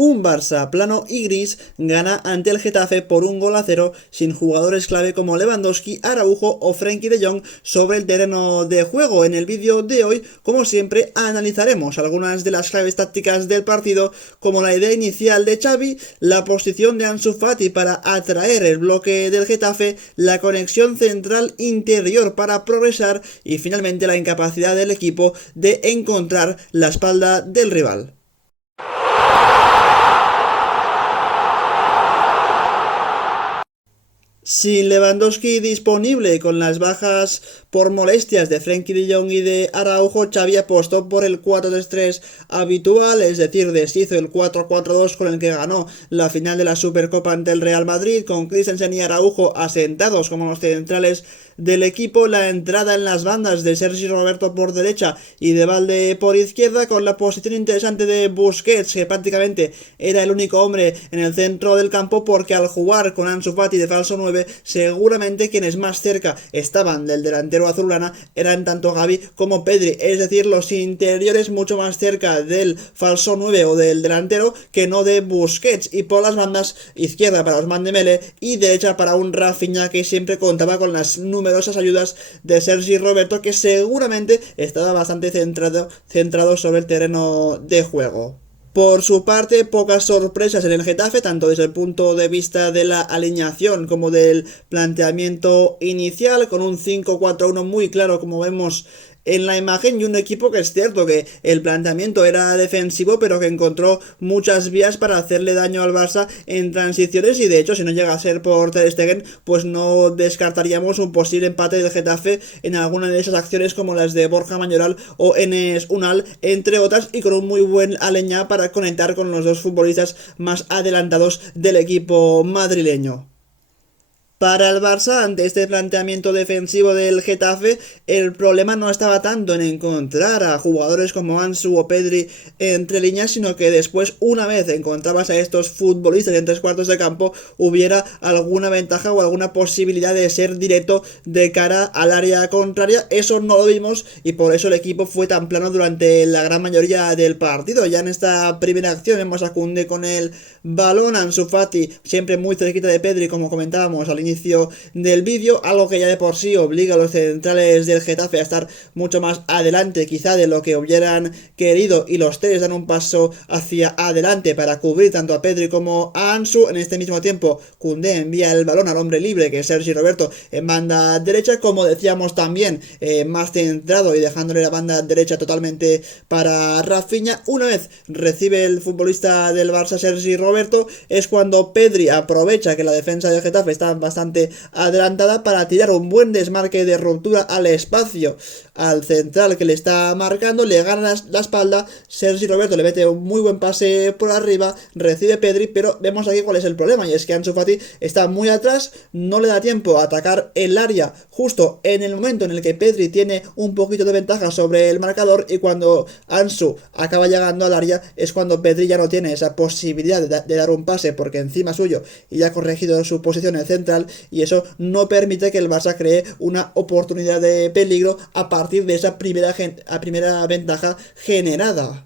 Un Barça plano y gris gana ante el Getafe por 1-0 sin jugadores clave como Lewandowski, Araujo o Frenkie de Jong sobre el terreno de juego. En el vídeo de hoy, como siempre, analizaremos algunas de las claves tácticas del partido, como la idea inicial de Xavi, la posición de Ansu Fati para atraer el bloque del Getafe, la conexión central interior para progresar y finalmente la incapacidad del equipo de encontrar la espalda del rival. Sin Lewandowski disponible con las bajas por molestias de Frenkie de Jong y de Araujo, Xavi apostó por el 4-3-3 habitual, es decir, deshizo el 4-4-2 con el que ganó la final de la Supercopa ante el Real Madrid, con Christensen y Araujo asentados como los centrales del equipo, la entrada en las bandas de Sergi Roberto por derecha y de Valde por izquierda, con la posición interesante de Busquets, que prácticamente era el único hombre en el centro del campo, porque al jugar con Ansu Fati de falso 9, seguramente quienes más cerca estaban del delantero azulgrana eran tanto Gavi como Pedri, es decir, los interiores mucho más cerca del falso 9 o del delantero que no de Busquets, y por las bandas, izquierda para Ousmane Dembélé y derecha para un Rafinha que siempre contaba con las numerosas ayudas de Sergi Roberto, que seguramente estaba bastante centrado sobre el terreno de juego. Por su parte, pocas sorpresas en el Getafe, tanto desde el punto de vista de la alineación como del planteamiento inicial, con un 5-4-1 muy claro, como vemos en la imagen, y un equipo que es cierto que el planteamiento era defensivo, pero que encontró muchas vías para hacerle daño al Barça en transiciones, y de hecho, si no llega a ser por Ter Stegen, pues no descartaríamos un posible empate del Getafe en alguna de esas acciones, como las de Borja Mayoral o Enes Unal, entre otras, y con un muy buen Aleñá para conectar con los dos futbolistas más adelantados del equipo madrileño. Para el Barça, ante este planteamiento defensivo del Getafe, el problema no estaba tanto en encontrar a jugadores como Ansu o Pedri entre líneas, sino que después, una vez encontrabas a estos futbolistas en 3/4 de campo, hubiera alguna ventaja o alguna posibilidad de ser directo de cara al área contraria. Eso no lo vimos, y por eso el equipo fue tan plano durante la gran mayoría del partido. Ya en esta primera acción vemos a Koundé con el balón, Ansu Fati siempre muy cerquita de Pedri, como comentábamos al inicio del vídeo, algo que ya de por sí obliga a los centrales del Getafe a estar mucho más adelante quizá de lo que hubieran querido, y los tres dan un paso hacia adelante para cubrir tanto a Pedri como a Ansu. En este mismo tiempo, Koundé envía el balón al hombre libre, que es Sergi Roberto, en banda derecha, como decíamos también, más centrado y dejándole la banda derecha totalmente para Rafinha. Una vez recibe el futbolista del Barça Sergi Roberto, es cuando Pedri aprovecha que la defensa del Getafe está bastante adelantada para tirar un buen desmarque de ruptura al espacio al central que le está marcando, le gana la espalda, Sergi Roberto le mete un muy buen pase por arriba, recibe Pedri, pero vemos aquí cuál es el problema, y es que Ansu Fati está muy atrás, no le da tiempo a atacar el área justo en el momento en el que Pedri tiene un poquito de ventaja sobre el marcador, y cuando Ansu acaba llegando al área es cuando Pedri ya no tiene esa posibilidad de dar un pase, porque encima suyo y ya ha corregido su posición en el central, y eso no permite que el Barça cree una oportunidad de peligro a partir de esa primera ventaja generada.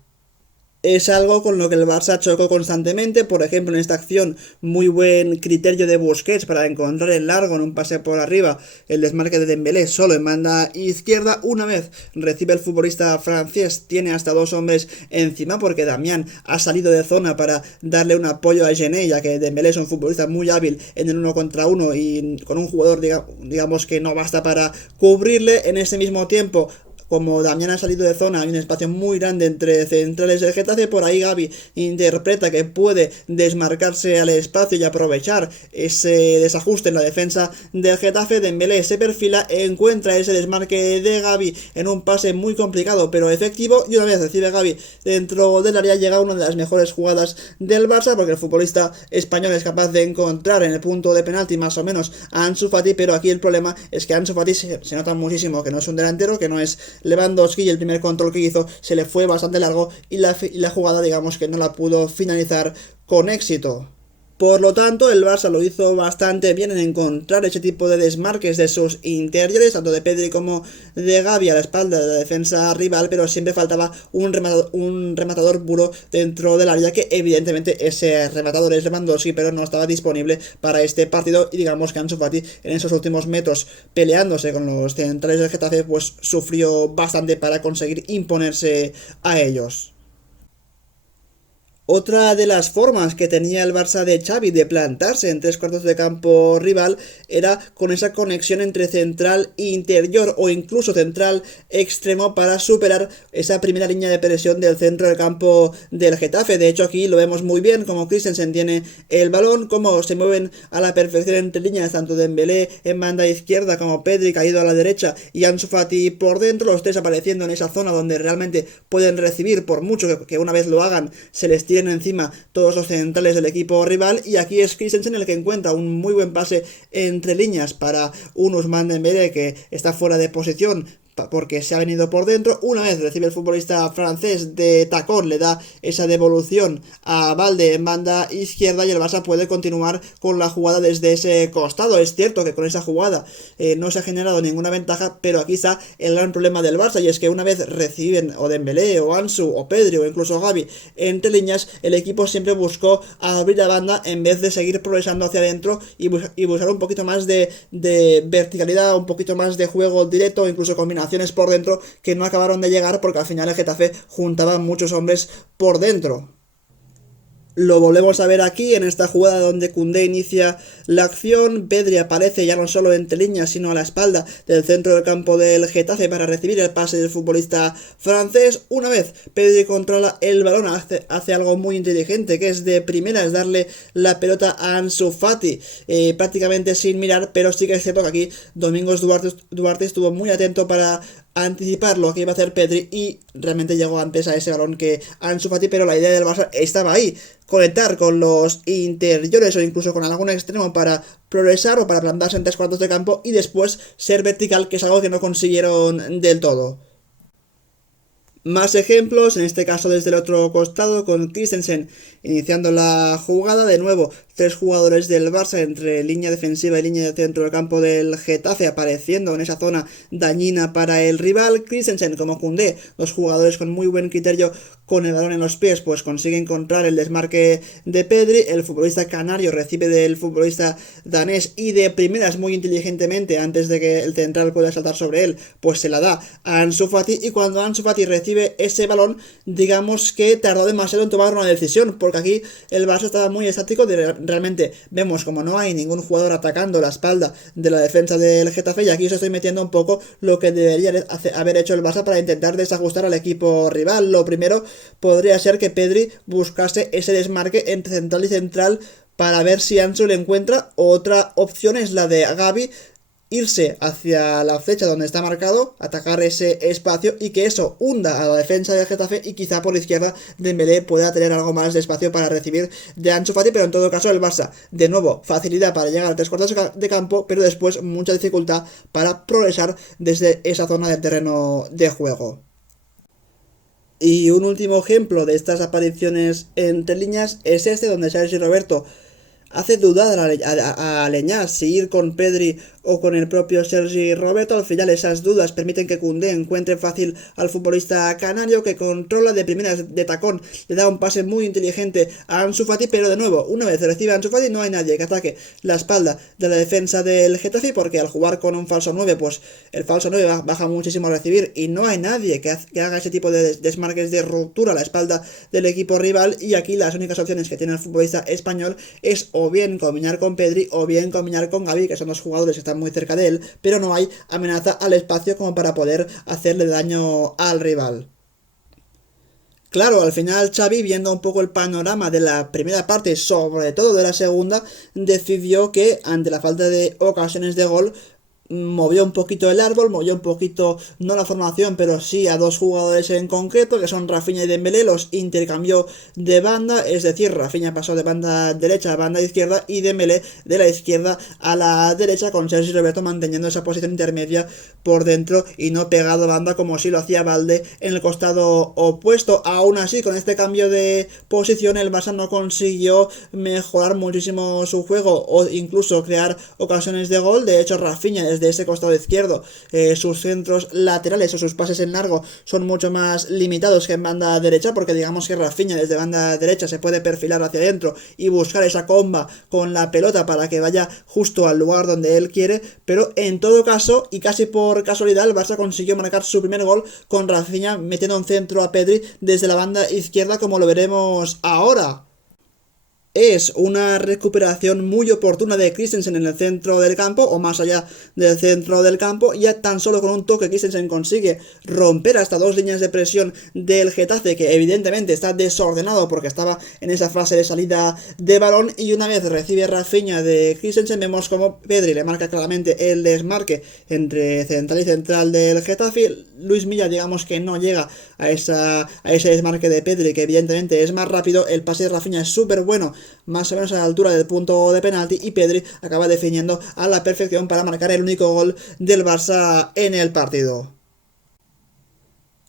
Es algo con lo que el Barça chocó constantemente. Por ejemplo, en esta acción, muy buen criterio de Busquets para encontrar el largo en un pase por arriba, el desmarque de Dembélé solo en banda izquierda. Una vez recibe el futbolista francés, tiene hasta dos hombres encima, porque Damián ha salido de zona para darle un apoyo a Gené, ya que Dembélé es un futbolista muy hábil en el 1 contra 1 y con un jugador digamos que no basta para cubrirle. En ese mismo tiempo, como Damián ha salido de zona, hay un espacio muy grande entre centrales del Getafe, por ahí Gavi interpreta que puede desmarcarse al espacio y aprovechar ese desajuste en la defensa del Getafe. Dembélé se perfila, encuentra ese desmarque de Gavi en un pase muy complicado pero efectivo, y una vez recibe Gavi dentro del área, llega una de las mejores jugadas del Barça, porque el futbolista español es capaz de encontrar en el punto de penalti más o menos a Ansu Fati, pero aquí el problema es que Ansu Fati se nota muchísimo que no es un delantero, que no es Lewandowski, y el primer control que hizo se le fue bastante largo, y la jugada digamos que no la pudo finalizar con éxito. Por lo tanto, el Barça lo hizo bastante bien en encontrar ese tipo de desmarques de sus interiores, tanto de Pedri como de Gavi a la espalda de la defensa rival, pero siempre faltaba un rematador puro dentro del área, que evidentemente ese rematador es Lewandowski, pero no estaba disponible para este partido, y digamos que Ansu Fati en esos últimos metros peleándose con los centrales del Getafe pues sufrió bastante para conseguir imponerse a ellos. Otra de las formas que tenía el Barça de Xavi de plantarse en tres cuartos de campo rival era con esa conexión entre central e interior, o incluso central extremo, para superar esa primera línea de presión del centro del campo del Getafe. De hecho, aquí lo vemos muy bien, como Christensen tiene el balón, cómo se mueven a la perfección entre líneas, tanto Dembélé en banda izquierda como Pedri caído a la derecha y Ansu Fati por dentro, los tres apareciendo en esa zona donde realmente pueden recibir, por mucho que una vez lo hagan se les tienen encima todos los centrales del equipo rival. Y aquí es Christensen el que encuentra un muy buen pase entre líneas para un Ousmane Dembélé que está fuera de posición porque se ha venido por dentro. Una vez recibe el futbolista francés de tacón, le da esa devolución a Balde en banda izquierda, y el Barça puede continuar con la jugada desde ese costado. Es cierto que con esa jugada no se ha generado ninguna ventaja, pero aquí está el gran problema del Barça, y es que una vez reciben o Dembélé o Ansu o Pedri o incluso Gavi entre líneas, el equipo siempre buscó abrir la banda en vez de seguir progresando hacia adentro y buscar un poquito más de verticalidad, un poquito más de juego directo, incluso combinación por dentro, que no acabaron de llegar porque al final el Getafe juntaba muchos hombres por dentro. Lo volvemos a ver aquí en esta jugada donde Koundé inicia la acción. Pedri aparece ya no solo entre líneas sino a la espalda del centro del campo del Getafe para recibir el pase del futbolista francés. Una vez Pedri controla el balón, hace algo muy inteligente, que es de primeras darle la pelota a Ansu Fati, prácticamente sin mirar, pero sí que es cierto que aquí Domingos Duarte estuvo muy atento para anticipar lo que iba a hacer Pedri y realmente llegó antes a ese balón que Ansu Fati, pero la idea del Barça estaba ahí: conectar con los interiores o incluso con algún extremo para progresar o para plantarse en tres cuartos de campo y después ser vertical, que es algo que no consiguieron del todo. Más ejemplos, en este caso desde el otro costado, con Christensen iniciando la jugada. De nuevo, tres jugadores del Barça entre línea defensiva y línea de centro del campo del Getafe apareciendo en esa zona dañina para el rival. Christensen como Koundé, dos jugadores con muy buen criterio con el balón en los pies, pues consigue encontrar el desmarque de Pedri. El futbolista canario recibe del futbolista danés y de primeras, muy inteligentemente, antes de que el central pueda saltar sobre él, pues se la da a Ansu Fati, y cuando Ansu Fati recibe ese balón, digamos que tardó demasiado en tomar una decisión, porque aquí el Barça estaba muy estático. Realmente vemos como no hay ningún jugador atacando la espalda de la defensa del Getafe, y aquí os estoy metiendo un poco lo que debería haber hecho el Barça para intentar desajustar al equipo rival. Lo primero podría ser que Pedri buscase ese desmarque entre central y central para ver si Ansu le encuentra. Otra opción es la de Gavi, irse hacia la flecha donde está marcado, atacar ese espacio y que eso hunda a la defensa del Getafe, y quizá por izquierda Dembélé pueda tener algo más de espacio para recibir de Ansu Fati. Pero en todo caso el Barça, de nuevo, facilidad para llegar a tres cuartos de campo, pero después mucha dificultad para progresar desde esa zona del terreno de juego. Y un último ejemplo de estas apariciones entre líneas es este, donde Sergi Roberto hace dudar a Aleñá si ir con Pedri o con el propio Sergi Roberto. Al final esas dudas permiten que Koundé encuentre fácil al futbolista canario, que controla de primeras de tacón, le da un pase muy inteligente a Ansu Fati, pero de nuevo, una vez recibe a Ansu Fati, no hay nadie que ataque la espalda de la defensa del Getafe, porque al jugar con un falso 9, pues el falso 9 baja muchísimo a recibir y no hay nadie que haga ese tipo de desmarques de ruptura a la espalda del equipo rival. Y aquí las únicas opciones que tiene el futbolista español es o bien combinar con Pedri o bien combinar con Gavi, que son dos jugadores que están muy cerca de él, pero no hay amenaza al espacio como para poder hacerle daño al rival. Claro, al final Xavi, viendo un poco el panorama de la primera parte, sobre todo de la segunda, decidió que ante la falta de ocasiones de gol movió un poquito el árbol, movió un poquito, no la formación, pero sí a dos jugadores en concreto, que son Rafinha y Dembélé, los intercambió de banda, es decir, Rafinha pasó de banda derecha a banda izquierda y Dembélé de la izquierda a la derecha, con Sergi Roberto manteniendo esa posición intermedia por dentro y no pegado a banda como si lo hacía Valde en el costado opuesto. Aún así, con este cambio de posición, el Barça no consiguió mejorar muchísimo su juego o incluso crear ocasiones de gol. De hecho, Rafinha desde ese costado izquierdo, sus centros laterales o sus pases en largo son mucho más limitados que en banda derecha, porque digamos que Rafinha desde banda derecha se puede perfilar hacia adentro y buscar esa comba con la pelota para que vaya justo al lugar donde él quiere, pero en todo caso y casi por casualidad el Barça consiguió marcar su primer gol con Rafinha metiendo un centro a Pedri desde la banda izquierda, como lo veremos ahora. Es una recuperación muy oportuna de Christensen en el centro del campo o más allá del centro del campo. Ya tan solo con un toque Christensen consigue romper hasta dos líneas de presión del Getafe, que evidentemente está desordenado porque estaba en esa fase de salida de balón, y una vez recibe Rafinha de Christensen vemos como Pedri le marca claramente el desmarque entre central y central del Getafe. Luis Milla digamos que no llega a ese desmarque de Pedri, que evidentemente es más rápido. El pase de Rafinha es súper bueno, más o menos a la altura del punto de penalti, y Pedri acaba definiendo a la perfección para marcar el único gol del Barça en el partido.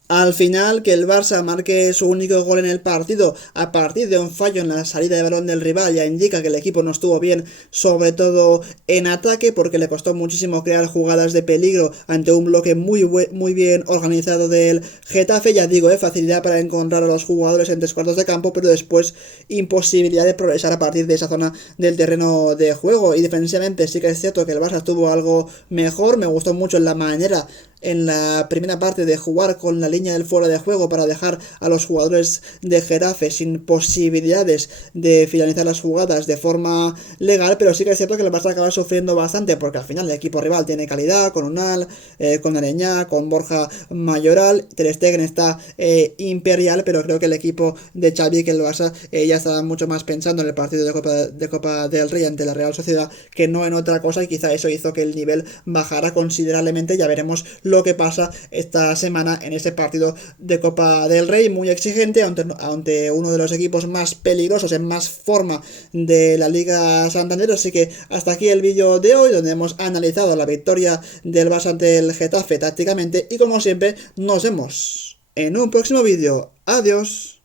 Al final, que el Barça marque su único gol en el partido a partir de un fallo en la salida de balón del rival ya indica que el equipo no estuvo bien, sobre todo en ataque, porque le costó muchísimo crear jugadas de peligro ante un bloque muy bien organizado del Getafe. Ya digo, facilidad para encontrar a los jugadores en tres cuartos de campo, pero después imposibilidad de progresar a partir de esa zona del terreno de juego. Y defensivamente sí que es cierto que el Barça estuvo algo mejor. Me gustó mucho la manera en la primera parte de jugar con la línea del fuera de juego para dejar a los jugadores de Getafe sin posibilidades de finalizar las jugadas de forma legal, pero sí que es cierto que el Barça acaba sufriendo bastante porque al final el equipo rival tiene calidad, con Unal, con Aleñá, con Borja Mayoral. Ter Stegen está imperial, pero creo que el equipo de Xavi, que el Barça ya está mucho más pensando en el partido de Copa del Rey ante la Real Sociedad que no en otra cosa, y quizá eso hizo que el nivel bajara considerablemente. Ya veremos lo que pasa esta semana en ese partido de Copa del Rey, muy exigente ante uno de los equipos más peligrosos, en más forma de la Liga Santander. Así que hasta aquí el vídeo de hoy, donde hemos analizado la victoria del Barça ante el Getafe tácticamente, y como siempre nos vemos en un próximo vídeo. Adiós.